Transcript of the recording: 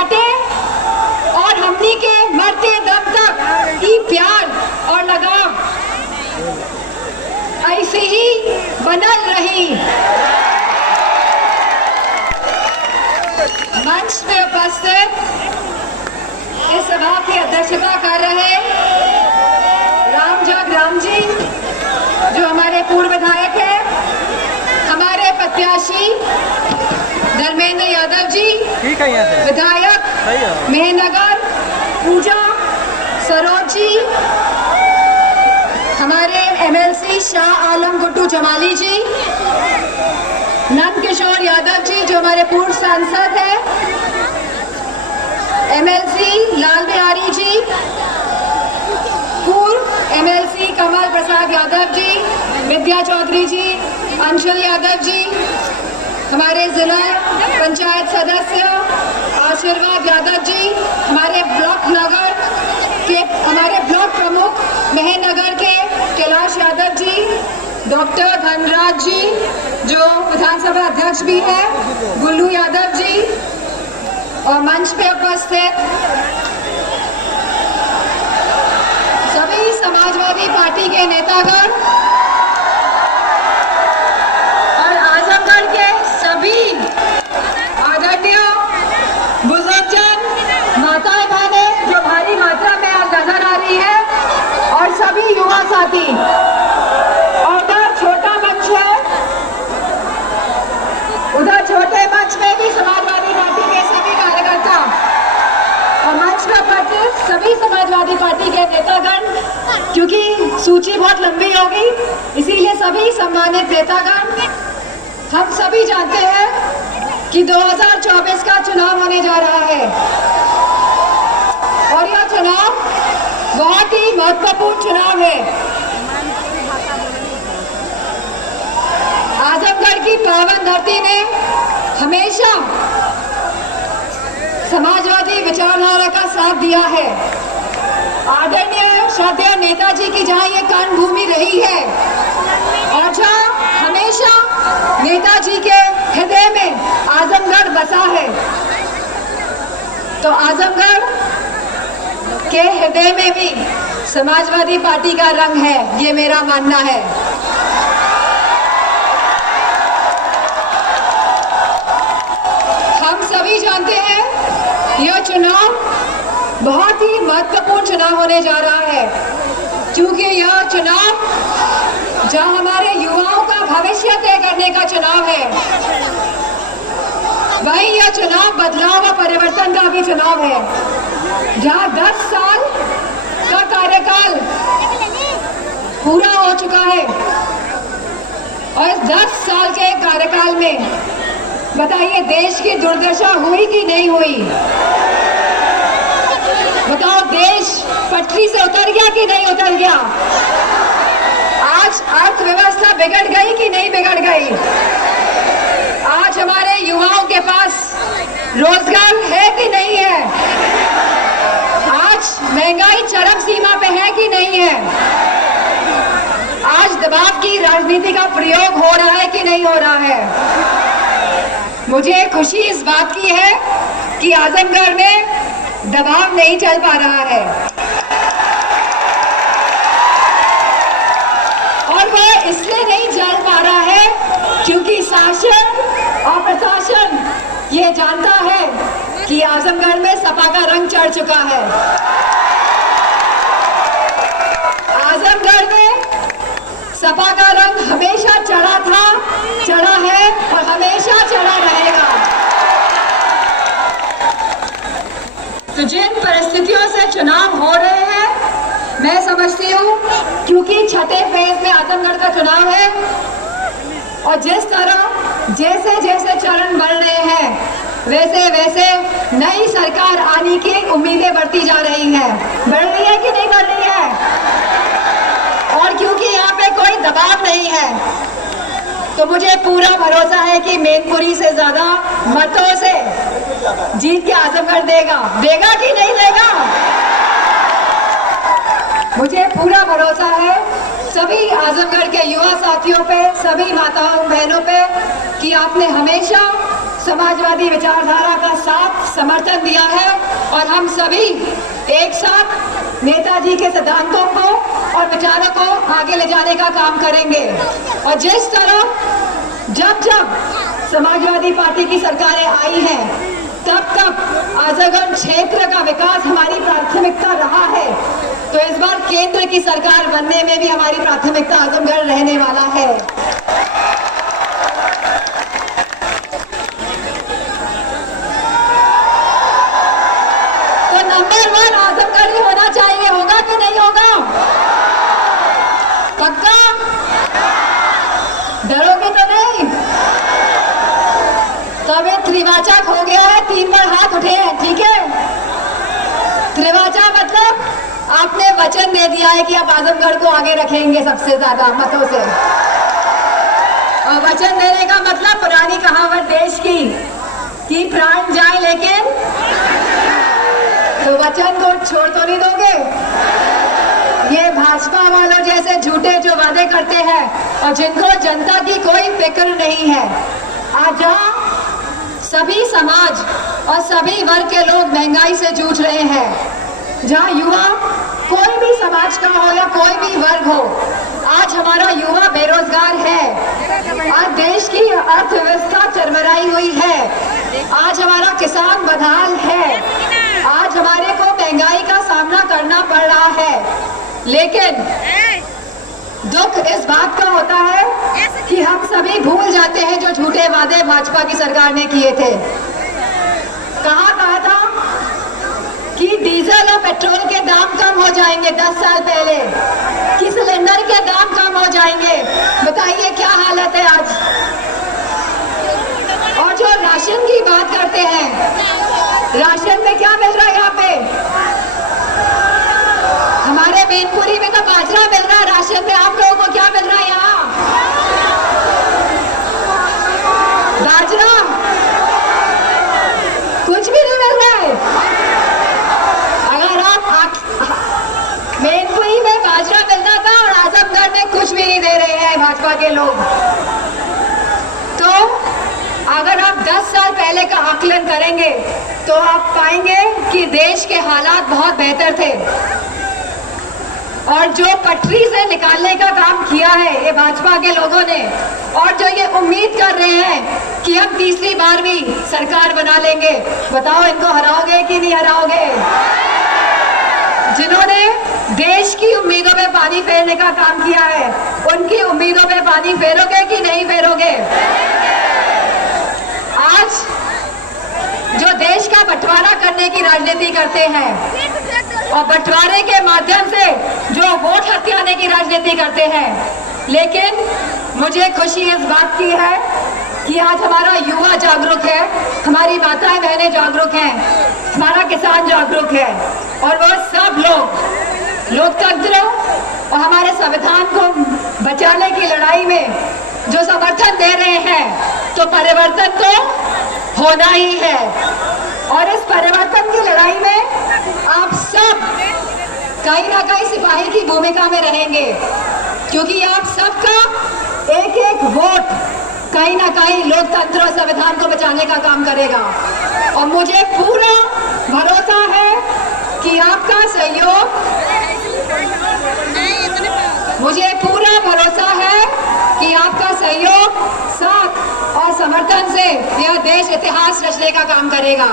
बाटे और हमनी के मरते दम तक ई प्यार और लगाव ऐसे ही बनल रही। मंच पे उपस्थित इस सभा की अध्यक्षता कर रहे राम जी जो हमारे पूर्व विधायक हैं, हमारे प्रत्याशी धर्मेंद्र यादव जी विधायक मेहनगर, पूजा सरोज जी, हमारे एमएलसी शाह आलम गुड्डू जमाली जी, नंद किशोर यादव जी जो हमारे पूर्व सांसद हैं, एमएलसी लाल बिहारी जी, पूर्व एमएलसी कमल प्रसाद यादव जी, विद्या चौधरी जी, अंशुल यादव जी, हमारे जिला पंचायत सदस्य आशीर्वाद यादव जी, हमारे ब्लॉक नगर के हमारे ब्लॉक प्रमुख मेहनगर के कैलाश यादव जी, डॉक्टर धनराज जी जो विधानसभा अध्यक्ष भी है, गुल्लू यादव जी, और मंच पे उपस्थित सभी समाजवादी पार्टी के नेतागण और आजमगढ़ के सभी आदरणीय बुजुर्गजन, माताएं बहनें जो भारी मात्रा में आज नजर आ रही है, और सभी युवा साथी, और उधर छोटा मंच है, उधर छोटे मंच में भी समाजवादी पार्टी के सभी कार्यकर्ता और मंच पर उपस्थित सभी समाजवादी पार्टी के नेतागण, क्योंकि सूची बहुत लंबी होगी इसीलिए सभी सम्मानित नेतागण, हम सभी जानते हैं कि 2024 का चुनाव होने जा रहा है और यह चुनाव बहुत ही महत्वपूर्ण चुनाव है। आजमगढ़ की पावन धरती ने हमेशा समाजवादी विचारधारा का साथ दिया है। आदरणीय श्रद्धेय नेताजी की जहाँ ये कर्म भूमि रही है और जहाँ हमेशा नेताजी के हृदय में आजमगढ़ बसा है, तो आजमगढ़ के हृदय में भी समाजवादी पार्टी का रंग है, ये मेरा मानना है। हम सभी जानते हैं यह चुनाव बहुत ही महत्वपूर्ण चुनाव होने जा रहा है, क्योंकि यह चुनाव जहां हमारे युवाओं का भविष्य तय करने का चुनाव है, वहीं यह चुनाव बदलाव और परिवर्तन का भी चुनाव है, जहां 10 साल का कार्यकाल पूरा हो चुका है और इस 10 साल के कार्यकाल में बताइए देश की दुर्दशा हुई कि नहीं हुई? बताओ, देश पटरी से उतर गया कि नहीं उतर गया? आज अर्थव्यवस्था बिगड़ गई कि नहीं बिगड़ गई? आज हमारे युवाओं के पास रोजगार है कि नहीं है? आज महंगाई चरम सीमा पे है कि नहीं है? आज दबाव की राजनीति का प्रयोग हो रहा है कि नहीं हो रहा है? मुझे खुशी इस बात की है कि आजमगढ़ में दबाव नहीं चल पा रहा है और वह इसलिए नहीं चल पा रहा है क्योंकि शासन और प्रशासन ये जानता है कि आजमगढ़ में सपा का रंग चढ़ चुका है। आजमगढ़ में सपा का रंग हमेशा चढ़ा था, चढ़ा है और हमेशा चढ़ा रहेगा। तो जिन परिस्थितियों से चुनाव हो रहे हैं, मैं समझती हूँ क्योंकि छठे फेज में आजमगढ़ का चुनाव है और जिस तरह जैसे जैसे चरण बढ़ रहे हैं वैसे वैसे नई सरकार आने की उम्मीदें बढ़ती जा रही हैं। बढ़ रही है कि नहीं बढ़ रही है? और क्योंकि यहाँ पे कोई दबाव नहीं है तो मुझे पूरा भरोसा है कि मैनपुरी से ज्यादा मतों से जीत के आजमगढ़ देगा कि नहीं देगा? मुझे पूरा भरोसा है सभी आजमगढ़ के युवा साथियों पे, सभी माताओं बहनों पे कि आपने हमेशा समाजवादी विचारधारा का साथ समर्थन दिया है और हम सभी एक साथ नेताजी के सिद्धांतों को और विचारों को आगे ले जाने का काम करेंगे। और जिस तरह जब जब समाजवादी पार्टी की सरकारें आई हैं तब तब आजमगढ़ क्षेत्र का विकास हमारी प्राथमिकता रहा है, तो इस बार केंद्र की सरकार बनने में भी हमारी प्राथमिकता आजमगढ़ रहने वाला है। तो नंबर 1 आजमगढ़ ही होना चाहिए, होगा कि नहीं होगा? पक्का? डरोगे तो नहीं? तो अभी त्रिवाचक हो गया है, 3 बार हाथ उठे हैं, ठीक है? त्रिवाचा मतलब आपने वचन दे दिया है कि आप आजमगढ़ को आगे रखेंगे सबसे ज्यादा मतों से। और वचन देने का मतलब पुरानी कहावत देश की कि प्राण जाए लेकिन, तो वचन को छोड़ तो नहीं दोगे? ये भाजपा वालों जैसे झूठे जो वादे करते हैं और जिनको जनता की कोई फिक्र नहीं है। आज जहाँ सभी समाज और सभी वर्ग के लोग महंगाई से जूझ रहे हैं, जहाँ युवा कोई भी समाज का हो या कोई भी वर्ग हो, आज हमारा युवा बेरोजगार है, आज देश की अर्थव्यवस्था चरमराई हुई है, आज हमारा किसान बदहाल है, आज हमारे को महंगाई का सामना करना पड़ रहा है। लेकिन दुख इस बात का होता है कि हम सभी भूल जाते हैं जो झूठे वादे भाजपा की सरकार ने किए थे। कहा था कि डीजल और पेट्रोल के दाम कम हो जाएंगे 10 साल पहले, कि सिलेंडर के दाम कम हो जाएंगे। बताइए क्या हालत है आज? और जो राशन की बात करते हैं, राशन में क्या मिल रहा है? यहाँ पे हमारे मैनपुरी में तो बाजरा मिल रहा है, राशन में आप लोगों को क्या मिल रहा है? यहाँ बाजरा कुछ भी नहीं मिल रहा है। अगर आप मैनपुरी में बाजरा मिलता था और आजमगढ़ में कुछ भी नहीं दे रहे हैं भाजपा के लोग। तो अगर आप 10 साल पहले का आकलन करेंगे तो आप पाएंगे कि देश के हालात बहुत बेहतर थे। और जो पटरी से निकालने का काम किया है ये भाजपा के लोगों ने, और जो ये उम्मीद कर रहे हैं कि हम तीसरी बार भी सरकार बना लेंगे, बताओ इनको हराओगे कि नहीं हराओगे? जिन्होंने देश की उम्मीदों पे पानी फेरने का काम किया है, उनकी उम्मीदों पे पानी फेरोगे कि नहीं फेरोगे? आज जो देश का बंटवारा करने की राजनीति करते हैं और बंटवारे के माध्यम से जो वोट हथियाने की राजनीति करते हैं, लेकिन मुझे खुशी इस बात की है कि आज हमारा युवा जागरूक है, हमारी माताएं बहनें जागरूक हैं, हमारा किसान जागरूक है, और वो सब लोग लोकतंत्र और हमारे संविधान को बचाने की लड़ाई में जो समर्थन दे रहे हैं। तो परिवर्तन तो होना ही है, और इस परिवर्तन की लड़ाई में आप सब कहीं ना कहीं सिपाही की भूमिका में रहेंगे, क्योंकि आप सबका एक एक वोट कहीं ना कहीं लोकतंत्र और संविधान को बचाने का काम करेगा। और मुझे पूरा भरोसा है कि आपका सहयोग, मुझे पूरा भरोसा है कि आपका सहयोग, साथ और समर्थन से यह देश इतिहास रचने का काम करेगा।